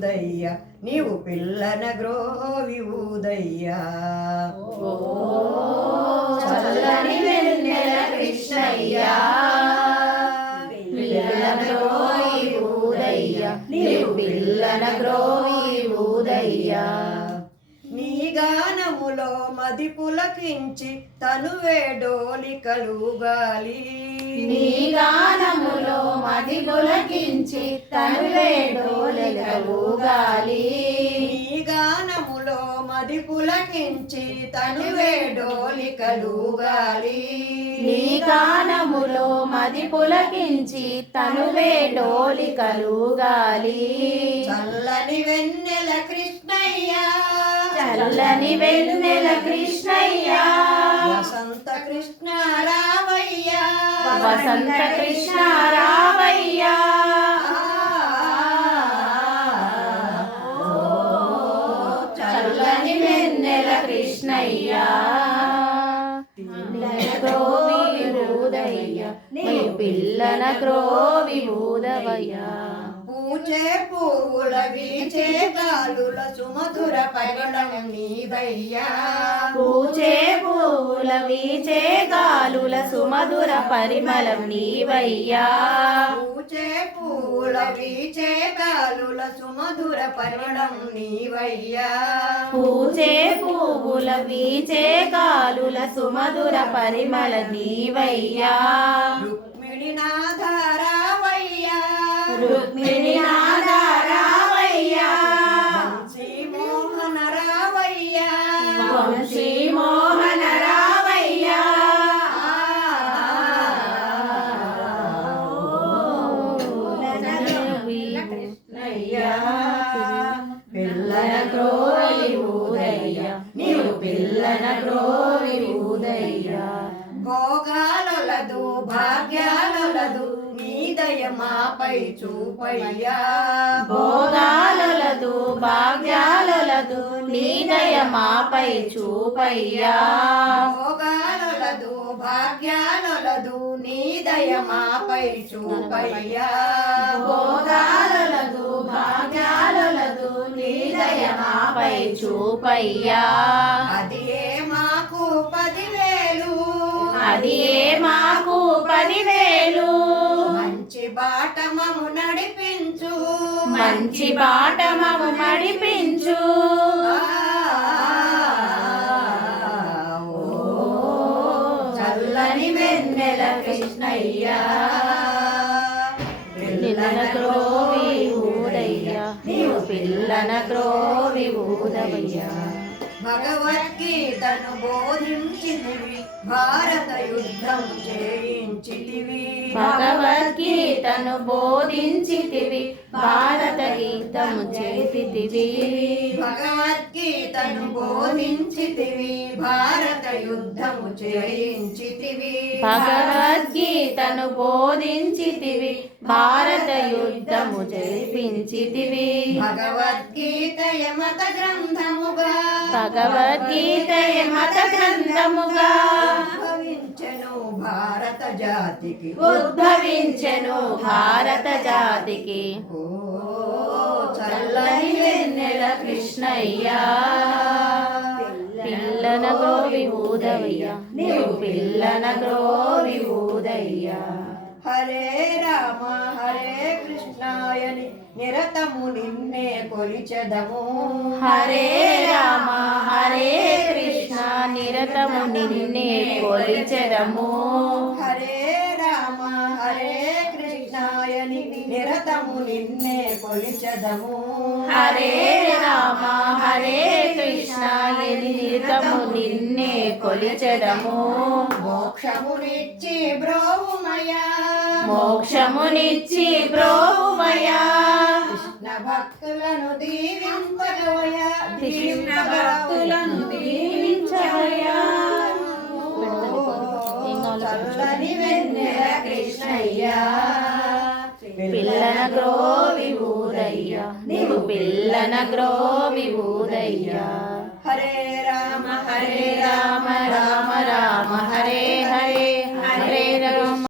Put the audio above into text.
ఊదయ్య నీవు పిల్లన గ్రోవి ఊదయ్యా చల్లని వెన్నెల కృష్ణయ్యా. గానములో మది పులకించి తనువే డోలికలుగాలి నీ గానములో మది పులకించి తనువే డోలెలూగాలి నీ గానములో మది పులకించి తనువే డోలికలుగాలి నీ గానములో మది పులకించి తనువే డోలికలుగాలి చల్లని వెన్నెల కృష్ణయ్య చల్లని వెన్నెల కృష్ణయ్య. వసంత కృష్ణ రావయ్య. వసంత కృష్ణ రావయ్య. చల్లని వెన్నెల కృష్ణయ్య. నీ పిల్లన గ్రోవి ఊదవయ్య. పూచే పువ్వుల వీచే గాలుల సుమధుర పరిణం నీవయ్యా. పూచే పూల వీచే గాలుల సుమధుర పరిమళం నీవయ్యా. పూచే పువ్వుల వీచే గాలుల సుమధుర పరిణం నీవయ్యా. పూచే పువ్వుల వీచే గాలుల సుమధుర పరిమళ నీవయ్యా. రుక్మిణి నాధారావయ్యా రుక్మిణి పిల్లన గ్రోవి ఊదయ్య నీవు పిల్లన గ్రోవి ఊదయ్య. భోగాలొలదు భాగ్యాలొలదు నీ దయ మాపై చూపయ్యా. భోగాలొలదు భాగ్యాలొలదు నీ దయ మాపై చూపయ్యా. భోగాలొలదు భాగ్యాలొలదు నీ దయ మాపై చూపయ్యా. మాపై చూపయ్యా. అది ఏ మాకు పదివేలు. అది ఏ మాకు పదివేలు. మంచి బాట మము నడిపించు. మంచి బాట మము నడిపించు. చల్లని వెన్నెల కృష్ణయ్యా. పిల్లన గ్రోవి ఊదయ్యా నీవు పిల్లన ఊదవయ్యా భగవద్గీతను బోధించితివి భారత యుద్ధం చేయించితివి. భగవద్గీతను బోధించితివి భారత గీతము చేతివి భగవద్గీతను బోధించితివి భారత యుద్ధము చేయించితివి. భగవద్గీతను బోధించితివి భారత యుద్ధము భగవద్గీత మత గ్రంథముగా భగవద్గీత మత గ్రంథముగా భవించెను భారత జాతికి. ఉద్భవించెను భారత జాతికి. ఓ చల్లని వెన్నెల కృష్ణయ్యా. పిల్లన గ్రోవి ఊదవయ్యా నీవు పిల్లన గ్రోవి ఊదయ్యా హరే రామ హరే కృష్ణాయని నిరతము నిన్నే కొలిచెదము. హరే రామ హరే కృష్ణ నిరతము నిన్నే కొలిచెదము. హరే నిరతము నిన్నే కొలిచెదము. హరే రామ హరే కృష్ణ నిరతము నిన్నే కొలిచెదము. మోక్షమునిచ్చి బ్రోవుమయా. మోక్షమునిచ్చి బ్రోమయా కృష్ణ భక్తులను కృష్ణ భక్తులను దీవించవయ్యా. చల్లని వెన్నెల కృష్ణయ్యా. పిల్లన గ్రోవి ఊరయ్యా నీవు పిల్లన గ్రోవి ఊరయ్యా హరే రామ హరే రామ రామ రామ హరే